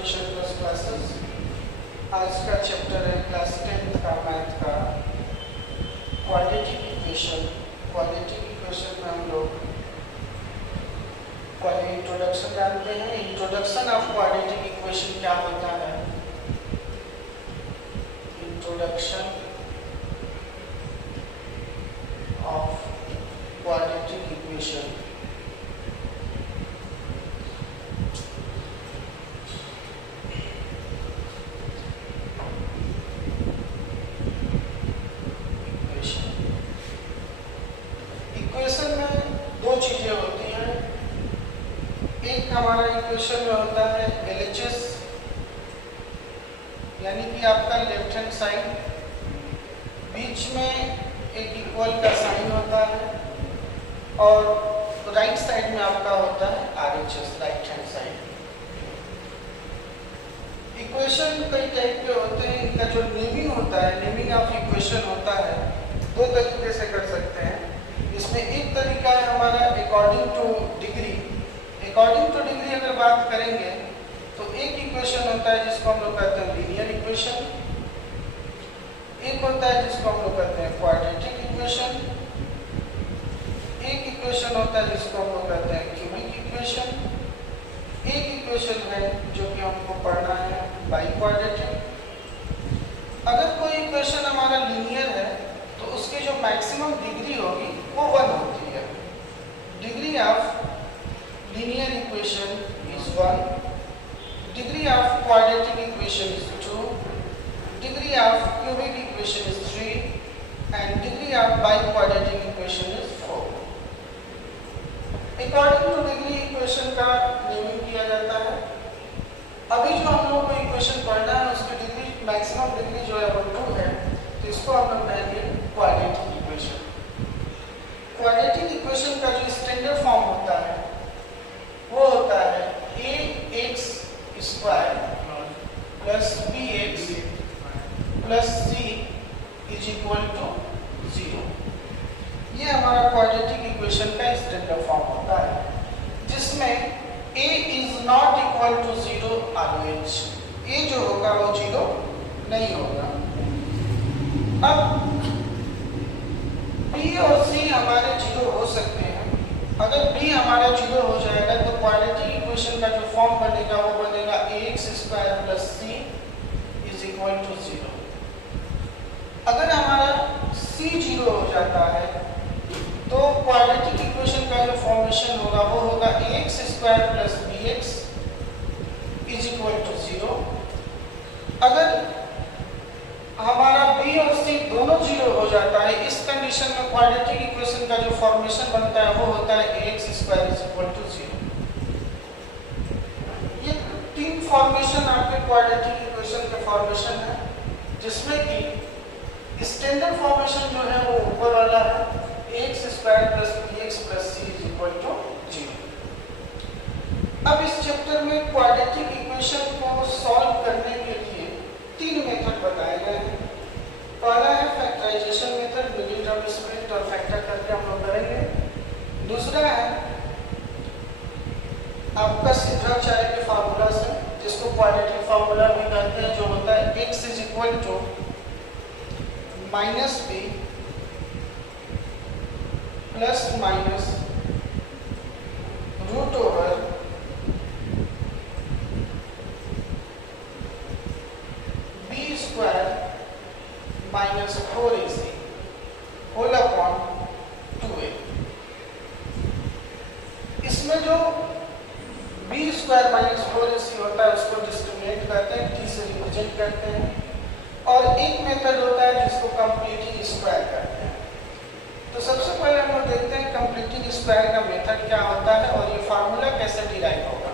Tuition plus classes. आज का chapter है क्लास 10th का मैथ का क्वाड्रेटिक इक्वेशन। क्वाड्रेटिक इक्वेशन में हम लोग पहले इंट्रोडक्शन जानते हैं। इंट्रोडक्शन ऑफ क्वाड्रेटिक इक्वेशन क्या होता है? Introduction of quadratic equation. Equation में दो चीजें होती हैं। एक हमारा इक्वेशन में होता है LHS, यानी कि आपका लेफ्ट हैंड साइड, बीच में एक इक्वल का साइन होता है, और राइट साइड में आपका होता है RHS, right hand side. Equation कई टाइप के होते हैं। इनका जो नेमिंग होता है, नेमिंग ऑफ इक्वेशन होता है, दो तरीके से कर सकते हैं। इसमें एक तरीका है हमारा according two degree. According two degree अगर बात करेंगे तो एक इक्वेशन होता है जिसको हम लोग कहते हैं लीनियर इक्वेशन, एक होता है जिसको हम लोग कहते हैं क्वाड्रेटिक इक्वेशन, एक इक्वेशन होता है जिसको हम लोग कहते हैं क्यूबिक इक्वेशन, एक इक्वेशन है जो कि हमको पढ़ना है बाइक्वाड्रेटिक। अगर कोई इक्वेशन हमारा लीनियर है तो उसकी जो मैक्सिमम डिग्री होगी वो 1 होती है। Degree of linear equation is 1, degree of quadratic equation is 2, degree of cubic equation is 3 and degree of biquadratic equation is 4। According two degree equation का नेमिंग किया जाता है। अभी जो हम लोग को इक्वेशन पढ़ना है उसकी डिग्री, मैक्सिमम डिग्री जो है वो 2 है, तो इसको हम लोग कहेंगे क्वाड्रेटिक इक्वेशन। क्वाड्रेटिक इक्वेशन का जो स्टैंडर्ड फॉर्म होता है वो होता है ax square plus bx plus c is equal to 0। ये हमारा क्वाड्रेटिक इक्वेशन का स्टैंडर्ड फॉर्म होता है, जिसमें a is not equal to 0 always. a जो होगा वो 0 नहीं होगा। अब b और c हमारे 0 हो सकते हैं। अगर b हमारा 0 हो जाएगा तो क्वाड्रेटिक इक्वेशन का जो फॉर्म बनेगा वो बनेगा ax square plus c is equal to 0। अगर हमारा c 0 हो जाता है तो क्वाड्रेटिक इक्वेशन का जो फॉर्मेशन होगा वो होगा ax square plus bx is equal to 0। अगर हमारा b और c दोनों 0 हो जाता है, इस कंडीशन में क्वाड्रेटिक इक्वेशन का जो फॉर्मेशन बनता है वो होता है ax square is equal to 0। ये 3 फॉर्मेशन आपके क्वाड्रेटिक इक्वेशन के फॉर्मेशन है, जिसमें कि स्टैंडर्ड फॉर्मेशन जो है वो ऊपर वाला है, ax square plus bx plus c is equal to 0। अब इस चैप्टर में क्वाड्रेटिक इक्वेशन को सॉल्व करने के लिए 3 मेथड बताए गए हैं। पहला है factorisation method, middle term split और फैक्टर करके हम लोग करेंगे। दूसरा है आपका सिद्धांचार्य के फार्मूला से, जिसको क्वाड्रेटिक फार्मूला भी कहते हैं, जो होता है x is equal to minus b plus minus root over b square minus 4ac whole upon 2a। इसमें जो b स्क्वायर माइनस 4ac होता है उसको डिस्क्रिमिनेट करते हैं, t से रिप्रेजेंट करते हैं, और एक मेथड होता है जिसको कंप्लीटिंग स्क्वायर करते हैं। तो सबसे पहले हम लोग देखते हैं कंप्लीटिंग स्क्वायर का मेथड क्या होता है और ये फार्मूला कैसे डिराइव होगा।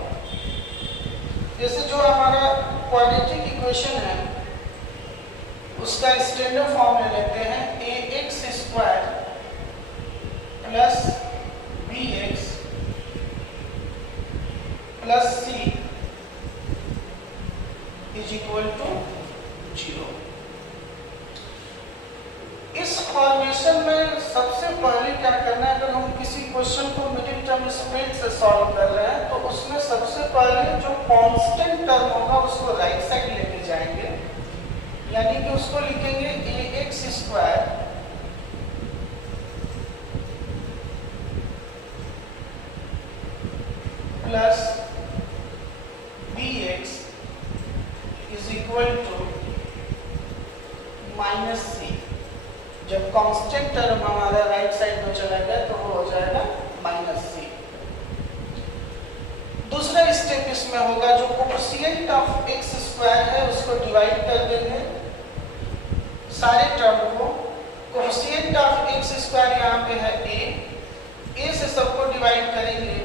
जैसे जो हमारा क्वाड्रेटिक इक्वेशन है उसका स्टैंडर्ड फॉर्म ले लेते हैं ax square plus bx plus c is equal to 0। इस फॉर्मेशन में सबसे पहले क्या करना है, अगर हम किसी क्वेश्चन को मिडिल टर्म स्प्लिट से सॉल्व कर रहे हैं तो उसमें सबसे पहले जो कांस्टेंट टर्म होगा उसको राइट साइड लेके जाएंगे, यानी कि उसको लिखेंगे ax square plus bx is equal to minus C. जब कांस्टेंट टर्म हमारा राइट साइड में चला गया तो वो हो जाएगा माइनस सी। दूसरा स्टेप इसमें होगा, जो कोफिशिएंट ऑफ एक्स स्क्वायर है उसको डिवाइड कर देंगे सारे टर्म को। कोफिशिएंट ऑफ एक्स स्क्वायर यहाँ पे है ए से सबको डिवाइड करेंगे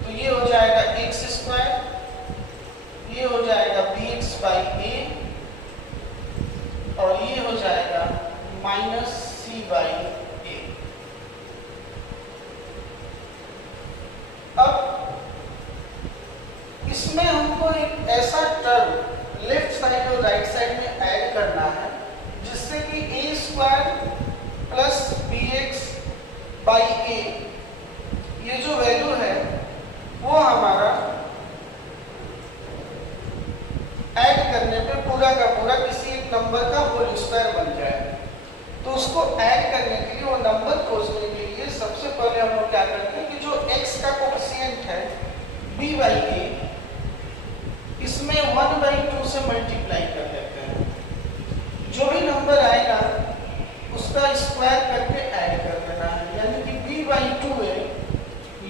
तो ये हो जाएगा एक्स स्क्वायर, ये हो जाएगा बी एक्स बाई ए और ये हो जाएगा माइनस सी बाई ए। अब इसमें हमको एक ऐसा टर्म लेफ्ट साइड और राइट साइड में ऐड करना है जिससे कि a square plus b x by a ये जो वैल्यू है वो हमारा ऐड करने पे पूरा का पूरा किसी एक नंबर का होल स्क्वायर बन जाए। तो उसको ऐड करने के लिए, वो नंबर खोजने के लिए सबसे पहले हम लोग क्या करते हैं कि जो x का कोफिशिएंट है b बाई ए, इसमें 1/2 से मल्टीप्लाई कर देते हैं। जो भी नंबर आएगा उसका स्क्वायर करके ऐड कर देना है, यानी कि b/2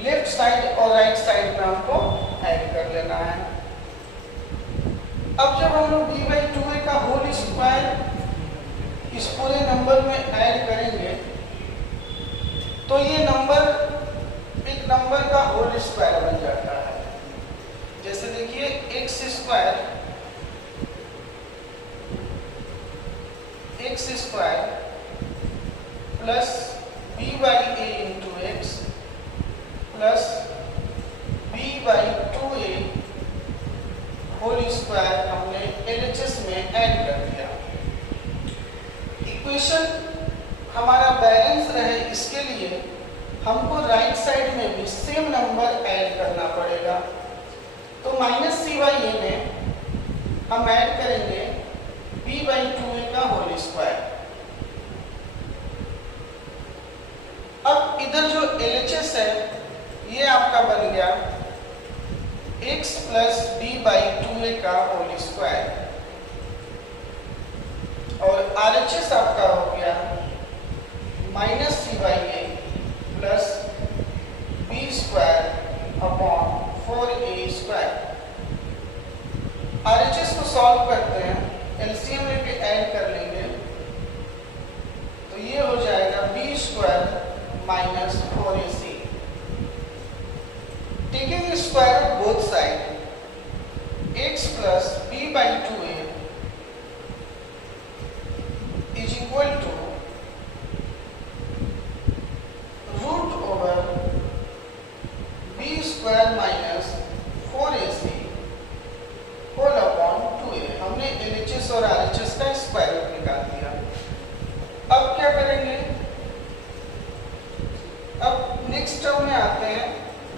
लेफ्ट साइड और राइट साइड में हमको ऐड कर लेना है। अब जब हम लोग b/2 का होल स्क्वायर इस पूरे नंबर में ऐड करेंगे तो ये नंबर एक नंबर का होल स्क्वायर बन जाता है। जैसे देखिए x square plus b by a into x plus b by 2a whole square हमने LHS में ऐड कर दिया। इक्वेशन हमारा बैलेंस रहे इसके लिए हमको राइट साइड में भी सेम नंबर ऐड करना पड़ेगा। तो माइनस सी बाई ए में हम ऐड करेंगे b/2a का होल स्क्वायर। अब इधर जो LHS है ये आपका बन गया x प्लस b/2a का होल स्क्वायर और RHS आपका हो गया minus c by a plus b square upon 4a square. RHS को सॉल्व करते हैं, एलसीएम लेके ऐड कर लेंगे तो ये हो जाएगा b square minus 4ac। Taking square of both side x plus b/2a is equal to root over b square minus 4ac whole upon 2a। हमने LHS और RHS का स्क्वायर रूट निकाल दिया। अब क्या करेंगे, अब नेक्स्ट टर्म में आते हैं,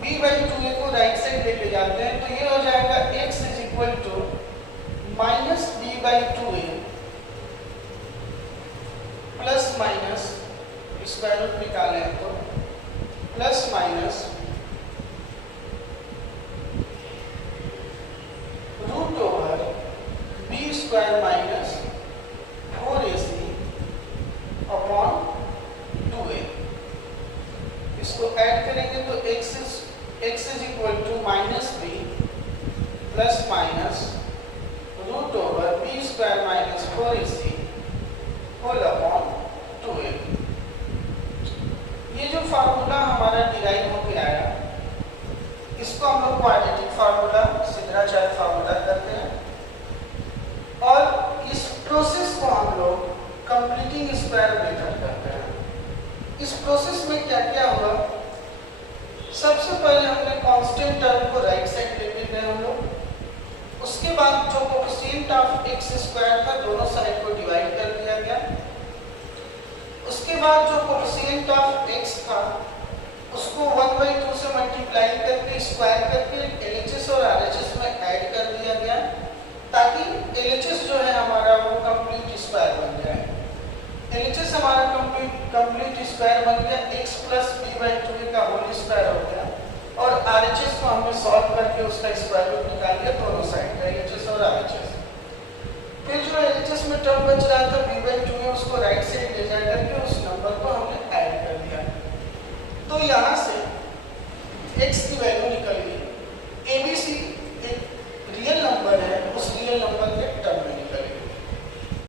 b/2a को राइट साइड लेके जाते हैं तो ये हो जाएगा x is equal to minus b/2a plus minus square root निकाले हैं तो plus minus root over b square minus 4ac upon 2a। इसको ऐड करेंगे तो x is equal to minus b plus minus root over b square minus 4ac whole upon 2a। ये जो formula हमारा derive होके आया इसको हम लोग क्वाड्रेटिक फार्मूला, सिद्धाचार्य फार्मूला करते हैं और इस प्रोसेस को हम लोग कंप्लीटिंग स्क्वायर मेथड करते हैं। इस प्रोसेस में क्या क्या हुआ, सबसे पहले हमने कांस्टेंट टर्म को राइट साइड लेके गए हम लोग, उसके बाद जो कोफिशिएंट ऑफ एक्स स्क्वायर था दोनों साइड को डिवाइड कर दिया गया। उसके बाद जो कोफिशिएंट ऑफ एक्स था उसको 1/2 से मल्टीप्लाई करके स्क्वायर करके LHS और RHS में ऐड कर दिया गया। LHS जो है हमारा वो कंप्लीट स्क्वायर बन गया है। LHS हमारा कंप्लीट स्क्वायर बन गया, x प्लस b/2 का होल स्क्वायर हो गया, और RHS को हमने सॉल्व करके उसका स्क्वायर रूट निकाल लिया दोनों साइड का, LHS और RHS। फिर जो LHS में टर्म बच रहा था b/2 है, उसको राइट साइड ले जा करके उस नंबर को हमने ऐड कर दिया। तो यहाँ से x की वैल्यू